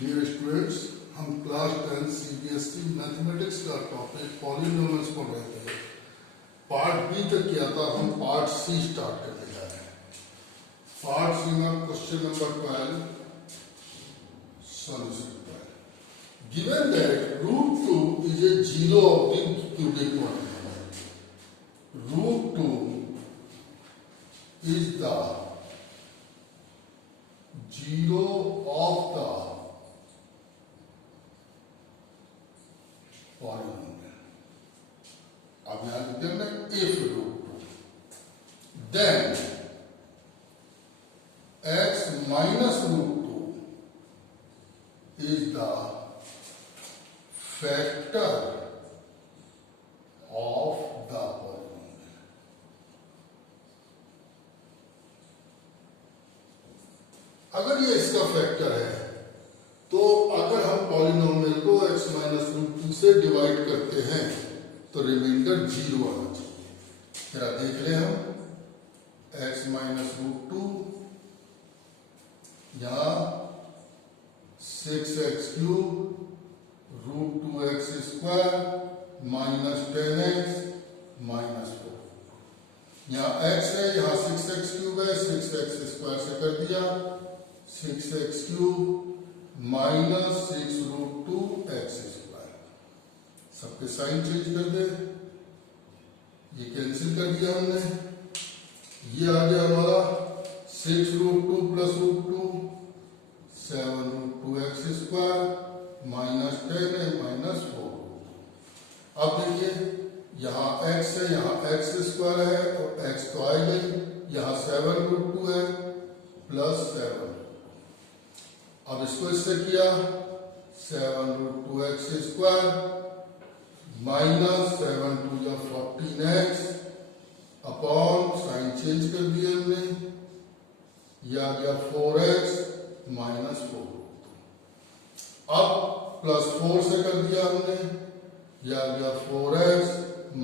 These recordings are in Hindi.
डियर स्टूडेंट्स, हम क्लास 10 सीबीएसई मैथमेटिक्स का टॉपिक पॉलिनोमियल्स पढ़ रहे थे। पार्ट बी तक किया था, हम पार्ट सी स्टार्ट करने जा रहे हैं। पार्ट सी में question number 12 solution 12। Given that √2 is a zero of the cubic polynomial, √2 is the zero of the polynomial. अब यहां लिखते हैं if √2 then x minus √2 is the factor of the polynomial. अगर ये इसका फैक्टर है तो अगर हम पॉलिनोमियल को x माइनस √2 से डिवाइड करते हैं तो रिमाइंडर 0 आना चाहिए। जरा देख लें हम, x माइनस √2 यहां 6x³ √2x² minus 10x minus 4। यहां x है, यहां 6x³ है, 6x² से कर दिया 6x³ माइनस 6√2x²। सबके साइन चेंज कर दे, ये कैंसिल कर दिया हमने। ये आ गया हमारा 6√2 प्लस √2 7√2x² माइनस 10 है माइनस 4। अब देखिए यहां x है, यहां x² है और x तो आएगा ही, यहां 7√2 है प्लस 7। अब इसको इससे किया 7√2x² माइनस 7×2 या 14x अपॉन साइन चेंज कर दिया हमने, यह आ गया 4x माइनस 4। अब प्लस 4 से कर दिया हमने, यह आ गया 4x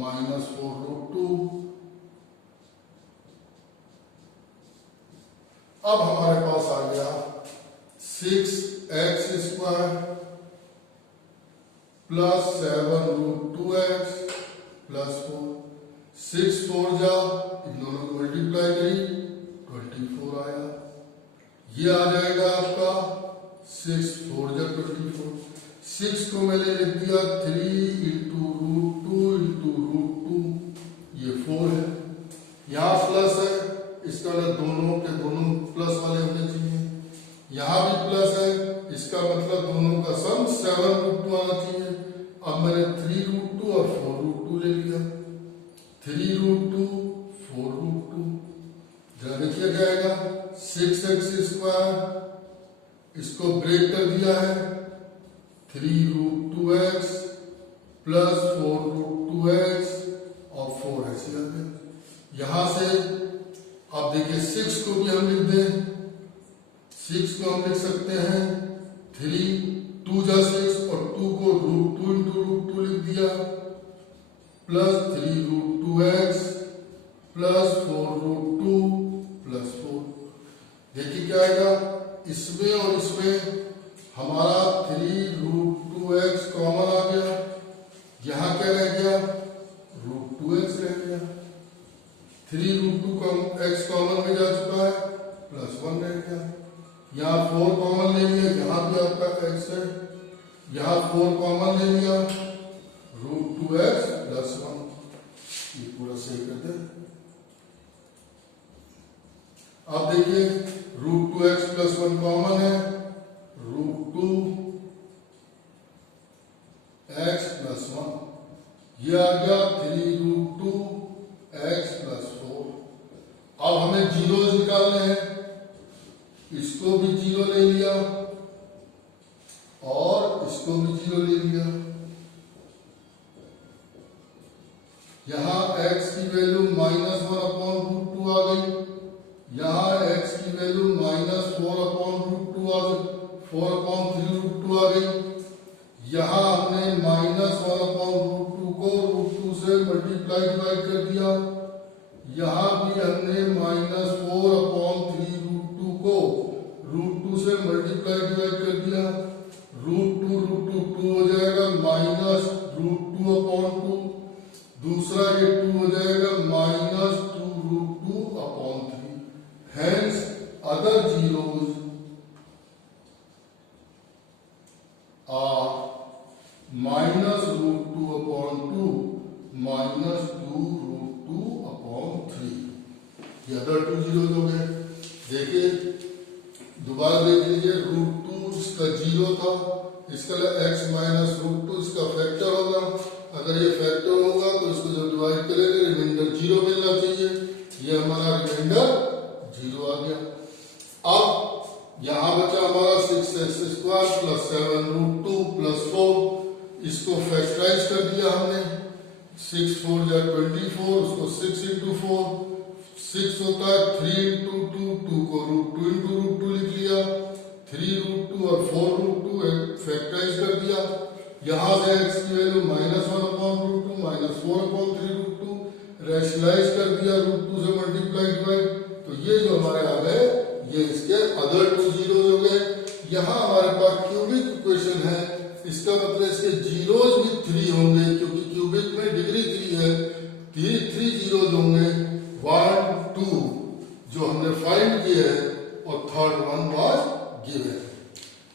माइनस 4√2। अब हमारे पास आ गया 6x² प्लस 7√2x प्लस 4। 6 4 जा, इन दोनों को मल्टीप्लाई करी 24 आया। ये आ जाएगा आपका 6 4 जा 24। 6 को मैंने लिख दिया 3 × √2 ये 4 है। यहां प्लस है, इसका दोनों के दोनों प्लस वाले होने चाहिए। यहां भी प्लस है, इसका मतलब दोनों का सम 7√2 आना चाहिए। अब मैंने 3√2 और 4√2 ले लिया, 3√2 4√2। जरा देखिए जाएगा 6x² इसको ब्रेक कर दिया है 3√2x प्लस 4√2x और 4x आ गया। यहां से अब देखिए 6 को भी हम लिख दें, 6 को हम लिख सकते हैं 3 2 जा 6 और 2 को √2 × √2 लिख दिया प्लस 3√2x प्लस 4√2 प्लस 4। देखिए क्या आएगा, इसमें और इसमें हमारा 3√2x कॉमन आ गया। यहां क्या रह गया, √2x रह गया। 3√2x कॉमन में जा चुका है, प्लस 1 रह गया। यहाँ 4 कॉमन ले लिया, यहाँ भी आपका x है, यहाँ 4 कॉमन ले लिया √2x प्लस 1। ये पूरा सही कर दे। अब देखिए √2x प्लस 1 कॉमन है, √2x प्लस 1। ये आ गया 3√2x प्लस 4। अब हमें जीरोज निकालने हैं, इसको भी 0 ले लिया और इसको भी 0 ले लिया। यहां x की वैल्यू -1/√2 आ गई, यहां x की वैल्यू -4/√2 आ गई, 4/3√2 आ गई। यहां हमने -1/√2 को √2 से मल्टीप्लाई डिवाइड कर दिया, यहां भी हमने -4/3√2 को √2 से मल्टीप्लाई डिवाइड कर दिया। रूट टू हो जाएगा माइनस √2/2। दूसरा ये 2 हो जाएगा minus 2√2/3। Hence other zeros are minus √2/2 minus 2√2/3। ये अदर 2 जीरोज हो गए। देखिए दोबारा देख लीजिए, √2 इसका 0 था, इसका x माइनस √2 इसका फैक्टर होगा। अगर ये फैक्टर होगा तो इसको जब डिवाइड करेंगे रिमाइंडर 0 मिलना चाहिए। ये हमारा रिमाइंडर 0 आ गया। अब यहां बचा हमारा 6x² प्लस 7√2 प्लस 4। इसको फैक्टराइज कर दिया हमने। 6 4 जा 24, उसको 6 इंटू 4 6 होता है, 3 इंटू 2 2 को √2 इंटू √2 लिख लिया, 3√2 और 4√2 फैक्टराइज कर दिया। यहां से x की वैल्यू -1/√2 माइनस 4/3√2 रैशनलाइज कर दिया, √2 से मल्टीप्लाई डिवाइड। तो ये जो हमारे आ गए ये इसके अदर 2 जीरोज हो गए। यहां हमारे पास क्यूबिक इक्वेशन है, इसका मतलब इसके जीरोज भी 3 होंगे, क्योंकि क्यूबिक में डिग्री 3 है। 3 जीरोज होंगे, 1 2 जो हमने फाइंड किए है, और third one was given.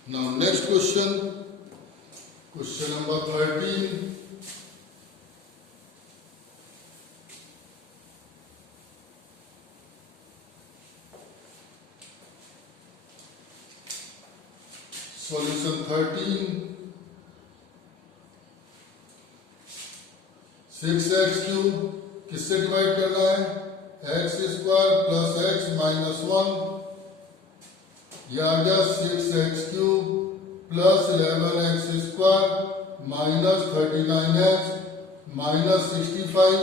Now next question, question number 13। Solution 13। 6x³ किससे डिवाइड करना है? x² plus x minus 1। यह आ गया 6x³ plus 11x² minus 39x minus 65।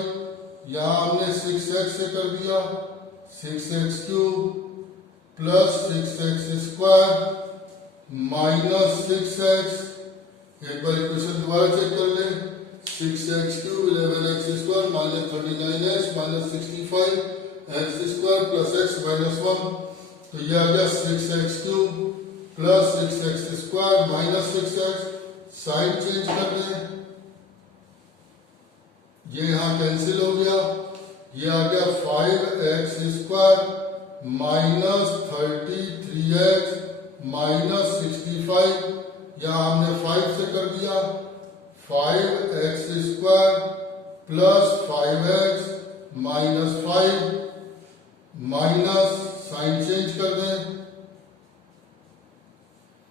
यहां हमने 6x से कर दिया, 6x³ plus 6x² minus 6x। एक बार इक्वेशन दोबारा चेक कर ले। 6x³ 11x² minus 39x minus 65 x² plus x minus 1। तो यह आ गया 6x³ plus 6x² minus 6x। Sign change कर दें, ये यहां कैंसिल हो गया। ये आ गया 5x² माइनस 33x माइनस 65। यहां हमने 5 से कर दिया, 5x² plus 5x minus 5 minus sign change कर दें,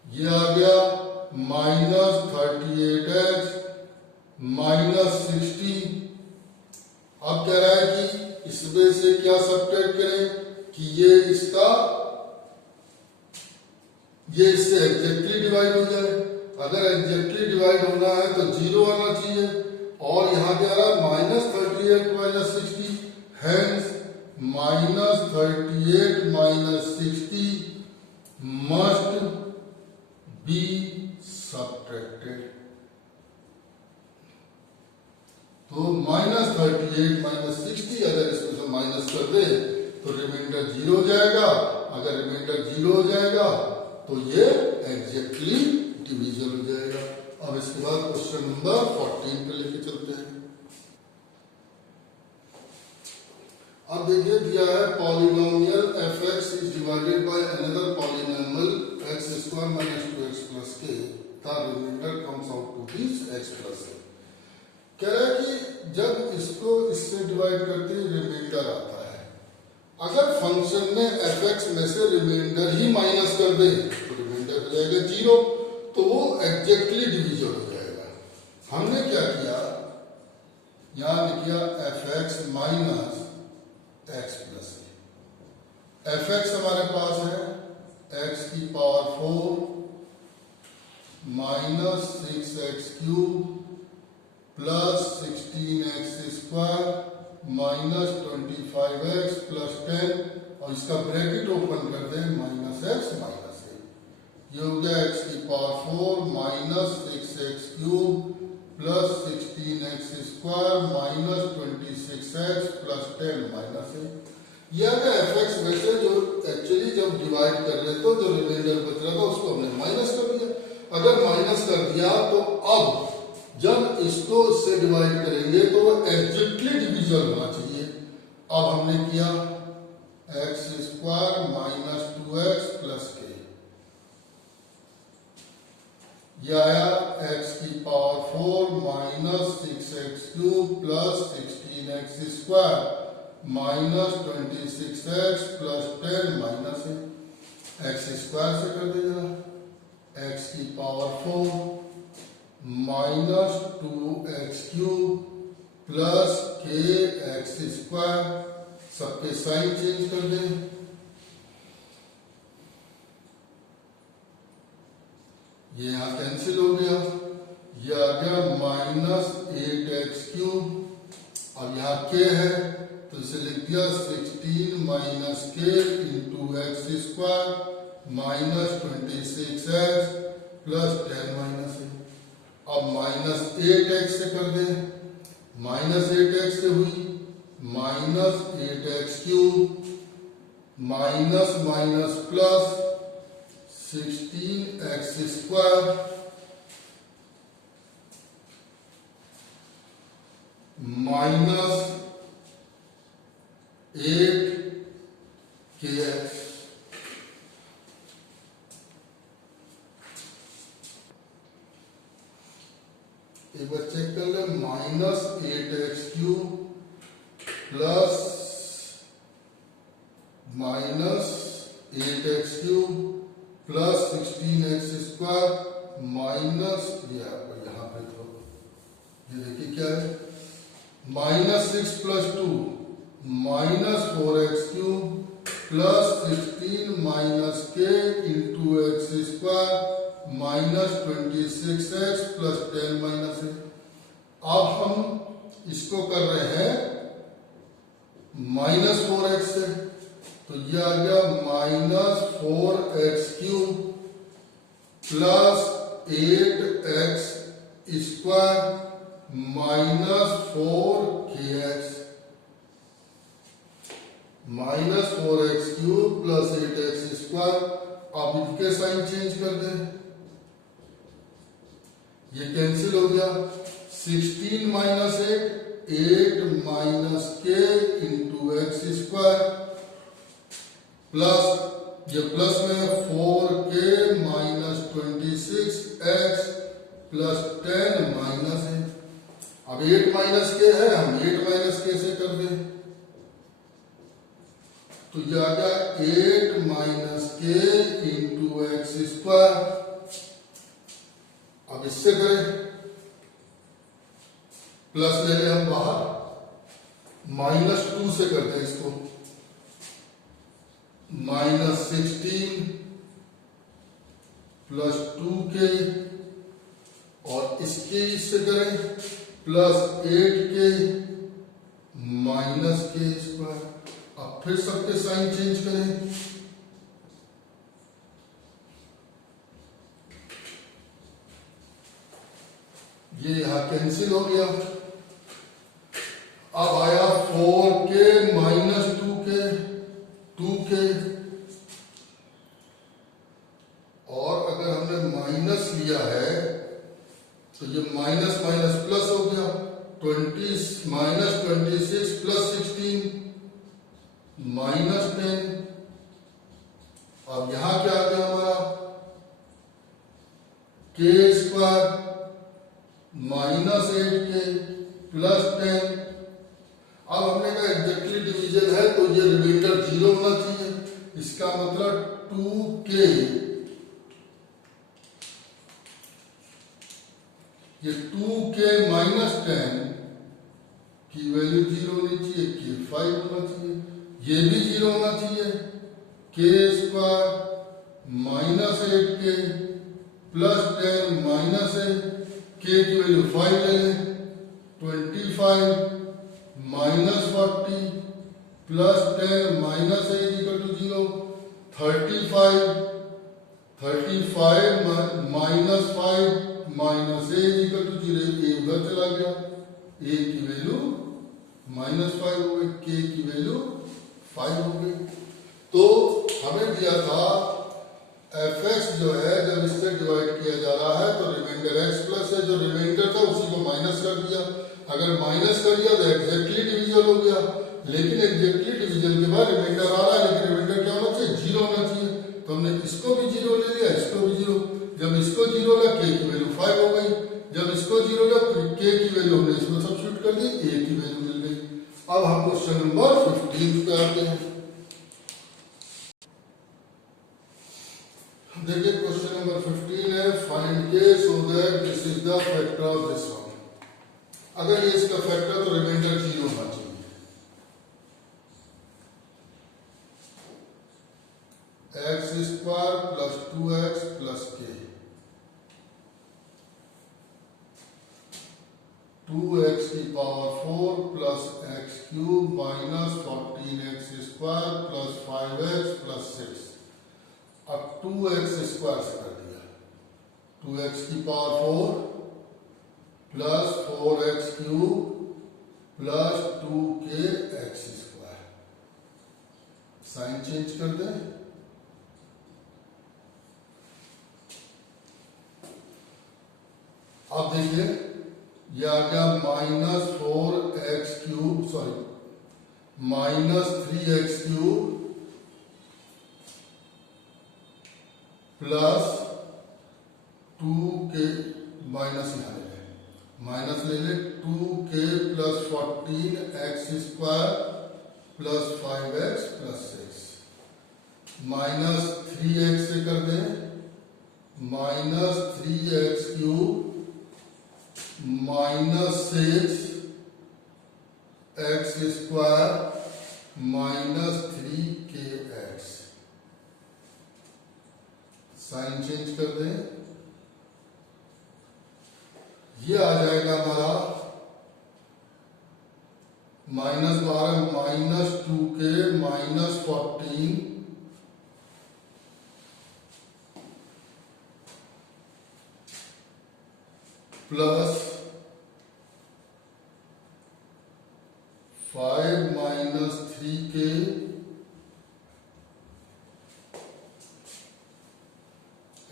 ये आ गया माइनस 38x माइनस 60। अब कह रहा है कि इसमें से क्या सब्ट्रैक्ट करें कि ये इसका ये इससे एग्जैक्टली डिवाइड हो जाए। अगर एग्जैक्टली डिवाइड होना है तो 0 आना चाहिए, और यहां क्या आ रहा है -38 minus 60। Hence -38 minus 60 must be subtracted. तो -38 माइनस 60 अगर इसमें से माइनस कर दे तो रिमाइंडर 0 हो जाएगा। अगर रिमाइंडर 0 हो जाएगा तो ये एग्जैक्टली डिवीजन हो जाएगा। अब इसके बाद क्वेश्चन नंबर 14 पे लेके चलते हैं। अब देखिए दिया है polynomial fx is divided by another polynomial x² minus 2x plus k, the remainder comes out to be x plus a। कह रहा है कि जब इसको इससे डिवाइड करते हैं रिमाइंडर आता है। अगर फंक्शन में fx में से रिमाइंडर ही माइनस कर दे तो रिमाइंडर हो जाएगा 0, तो वो एग्जैक्टली डिवीजन हो जाएगा। हमने क्या किया, यहां लिखा fx minus x plus a। fx हमारे पास है x की power 4 minus 6x³ plus 16x² minus 25x plus 10, और इसका ब्रैकेट ओपन कर दें -x माइनस a। ये हो गया x की power 4 minus 6x³ plus 16x² minus 26x plus 10 minus a। यह है fx में से जो एक्चुअली जब डिवाइड कर रहे तो जो रिमाइंडर बच रहा था उसको हमने माइनस कर दिया। अगर माइनस कर दिया तो अब जब इसको इससे डिवाइड करेंगे तो एग्जैक्टली डिविजन होना चाहिए। अब हमने किया x square minus 2x plus के, यह आया एक्स की power 4 minus 6x cube plus 16x square minus 26x plus 10 minus x square से कर देगा एक्स की power 4 minus 2x cube plus के एक्स स्क्वायर, सबके साइन चेंज कर दें, ये यहां कैंसिल हो गया, ये आ गया माइनस 8x क्यूब। अब यहां के है तो इसे लिख दिया 16 minus k into x square minus 26x plus 10 minus है। अब माइनस 8x से कर दें, माइनस 8x से हुई minus 8x cube minus minus plus 16x square minus 8kx। एक बार चेक कर ले, minus 8x cube plus minus 8x cube plus 16x square minus, यहाँ पे तो ये देखिए क्या है, minus 6 plus 2 minus 4x cube plus 16 minus k into x square minus 26x plus 10 minus है। अब हम इसको कर रहे हैं माइनस 4x से, तो यह आ गया minus 4x cube plus 8x square minus 4kx, minus 4x cube plus 8x square. अब इनके साइन चेंज कर दें, ये कैंसिल हो गया, 16 minus 8 minus k into x square plus ये प्लस में 4k minus 26x plus 10 minus है। अब 8 माइनस के है, हम 8 माइनस के से कर दें तो यह आ गया 8 minus k into x square. अब इससे करें, प्लस ले लें हम बाहर, माइनस 2 से करते हैं इसको, माइनस 16 प्लस 2k और इसके इससे करें प्लस 8k माइनस के स्क्वायर। अब फिर सबके साइन चेंज करें, ये यहां कैंसिल हो गया। अब आया 4k माइनस 2k और अगर हमने माइनस लिया है तो ये माइनस माइनस प्लस हो गया, 20 माइनस 26 प्लस 16 माइनस 10। अब यहां क्या आ गया हमारा के स्क्वायर माइनस 8k प्लस 10। अब हमने कहा एग्जैक्टली डिवीजन है तो ये रिमाइंडर 0 होना चाहिए, इसका मतलब 2k, ये 2k माइनस 10 की वैल्यू 0 होनी चाहिए, k 5 होना चाहिए, ये भी 0 होना चाहिए, k square minus 8k plus 10 minus है, k की वैल्यू 5 ले लें, 25 माइनस 40 प्लस 10 माइनस है equal to 0, 35 minus 5 minus A equal to 0, A उधर चला गया, ए की वैल्यू माइनस 5 हो गई, के की वैल्यू 5 हो गई। तो हमें दिया था एफ एक्स जो है जब इससे डिवाइड किया जा रहा है तो रिमाइंडर एक्स प्लस है, जो रिमाइंडर था उसी को माइनस कर दिया। अगर माइनस कर दिया तो एग्जैक्टली डिविजन हो गया, लेकिन एग्जैक्टली डिविजन के बाद रिमाइंडर आ रहा है, लेकिन रिमाइंडर क्या होना चाहिए? जीरो होना चाहिए। तो हमने इसको भी जीरो ले लिया, इसको भी जीरो। जब इसको जीरो लगा के की वैल्यू 5 हो गई, जब इसको जीरो लगा के की वैल्यू हमने इसमें सब्स्टिट्यूट कर दी, ए की वैल्यू मिल गई। अब हम क्वेश्चन नंबर 15 पे आते हैं। देखिए क्वेश्चन नंबर 15 है, फाइंड के so that this is the factor of this one. अगर ये इसका फैक्टर तो रिमाइंडर जीरो होना चाहिए। X square plus 2x plus K, 2x की power 4 plus X cube minus 14x square plus 5x plus 6। अब 2x स्क्वायर से कर दिया, 2x की power 4 plus 4x cube plus 2k x square. Sign change कर दें, अब देखिए यह आ गया minus 4x cube, sorry minus 3x cube plus 2k, minus यहां ले लें, माइनस ले लें 2k plus 14x square plus 5x plus 6, minus 3x से कर दें, minus 3x cube minus 6 X square minus 3k x। Sign change कर दें, ये आ जाएगा हमारा minus 12 minus 2k minus 14 plus 5 minus 3k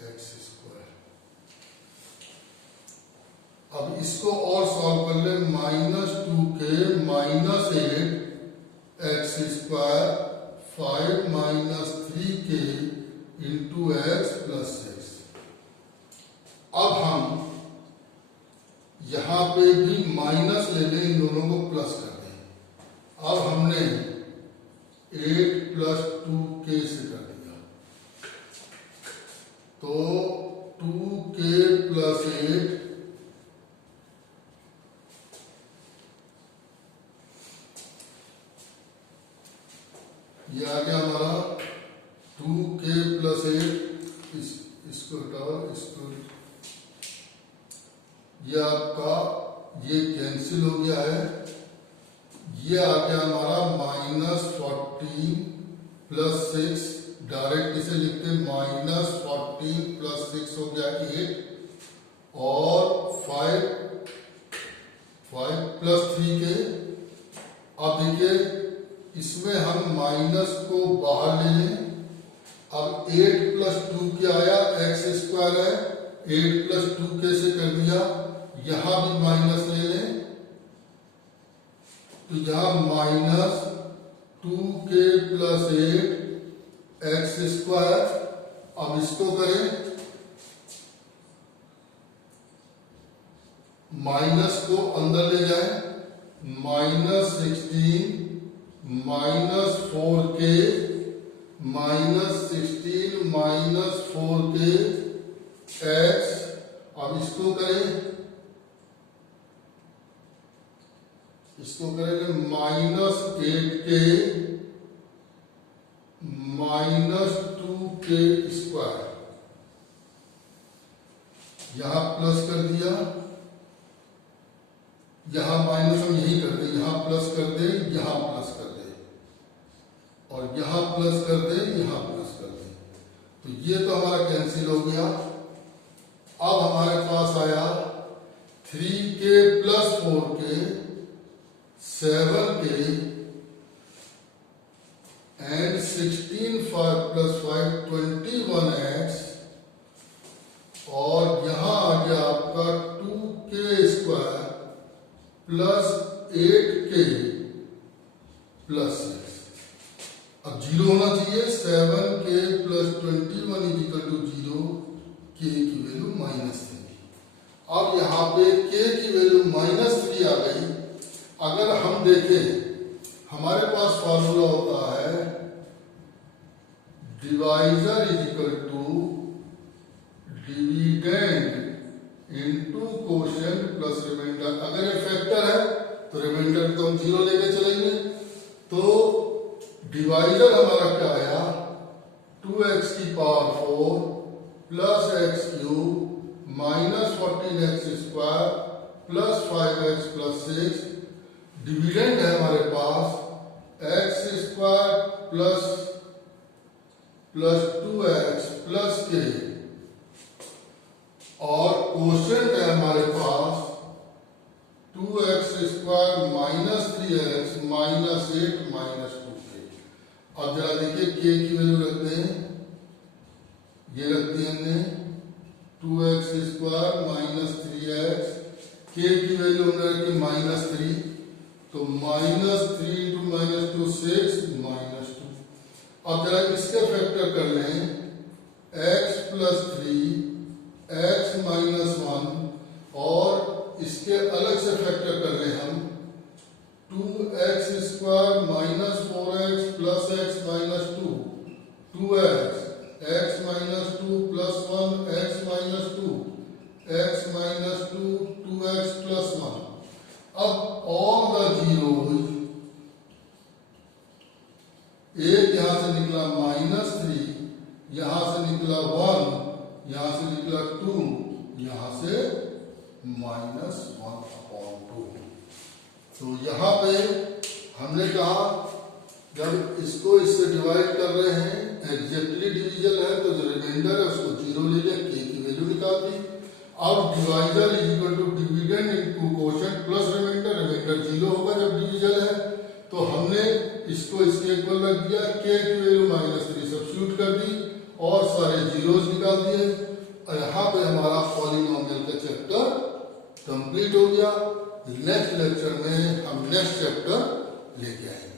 X square. अब इसको और सॉल्व कर ले, minus 2k minus 8 X square 5 minus 3k into X plus 6। अब हम यहां पे भी माइनस ले लें, इन दोनों को प्लस कर दें। अब हमने 8 प्लस 2k से कर दिया, तो 2k प्लस 8 ये आ गया हमारा 2k प्लस 8, इसको हटाओ, इसको, ये आपका ये कैंसिल हो गया है। ये आ गया हमारा माइनस 14 प्लस 6, डायरेक्ट इसे लिखते हैं माइनस 14 प्लस 6 हो गया 8 और 5 प्लस 3k। अब देखिए इसमें हम माइनस को बाहर ले लें। अब 8 प्लस 2 क्या आया, एक्स स्क्वायर है, 8 प्लस 2k से कर दिया, यहां भी माइनस ले लें, तो यहां minus 2k plus 8 X square. अब इसको करें, माइनस को अंदर ले जाए, minus 16 minus 4k minus 16 minus 4k x. अब इसको करें, इसको करेंगे minus 8k minus 2k square, यहां प्लस कर दिया, यहां माइनस हम यही कर दे, यहां प्लस कर दे, यहां प्लस कर दे, और यहां प्लस कर दे, यहां प्लस कर दे, तो ये तो हमारा कैंसिल हो गया। अब हमारे पास आया 3k plus 4k 7k and 16 5 plus 5 21x और यहां आ गया आपका 2k square plus 8k plus 6। अब जीरो होना चाहिए, 7k plus 21 is equal to 0, k की वैल्यू -3। अब यहाँ पे k की वैल्यू -3 आ गई। अगर हम देखें हमारे पास फॉर्मूला होता है divisor is equal to dividend into quotient plus remainder. अगर ये फैक्टर है तो रिमाइंडर तो हम 0 लेके चलेंगे। तो डिवाइजर हमारा क्या आया, 2x की power 4 plus x cube minus 14x square plus 5x plus 6। Dividend है हमारे पास x square plus 2x plus k और कोशेंट है हमारे पास 2x square minus 3x minus 8 minus 2k। अब जरा देखिए k की वैल्यू रखते हैं, ये रखती है हमने 2x square minus 3x, k की वैल्यू हमने रखी -3, तो -3 इंटू -2 6 -2। अब जरा इसके फैक्टर कर लें, x प्लस 3 x माइनस 1 और इसके अलग से फैक्टर कर रहे हैं हम 2x square minus 4x plus x minus 2 2x x minus 2 plus 1 x minus 2 x minus 2 2x plus 1। अब ऑल द जीरोज, एक यहां से निकला -3, यहां से निकला 1, यहां से निकला 2, यहां से -1/2। तो यहां पे हमने कहा जब इसको इससे डिवाइड कर रहे हैं, एग्जैक्टली डिविजन है तो जो रिमाइंडर है उसको 0 ले लिया, k की वैल्यू निकाल दी। अब divisor is equal to dividend into quotient plus remainder, remainder 0 होगा जब डिवीजन है, तो हमने इसको इसके इक्वल रख दिया, k की वैल्यू -3 सब्स्टिट्यूट कर दी और सारे जीरोस निकाल दिए। और यहाँ पे हमारा पॉलिनोमियल का चैप्टर कंप्लीट हो गया। नेक्स्ट लेक्चर में हम नेक्स्ट चैप्टर लेके आएंगे।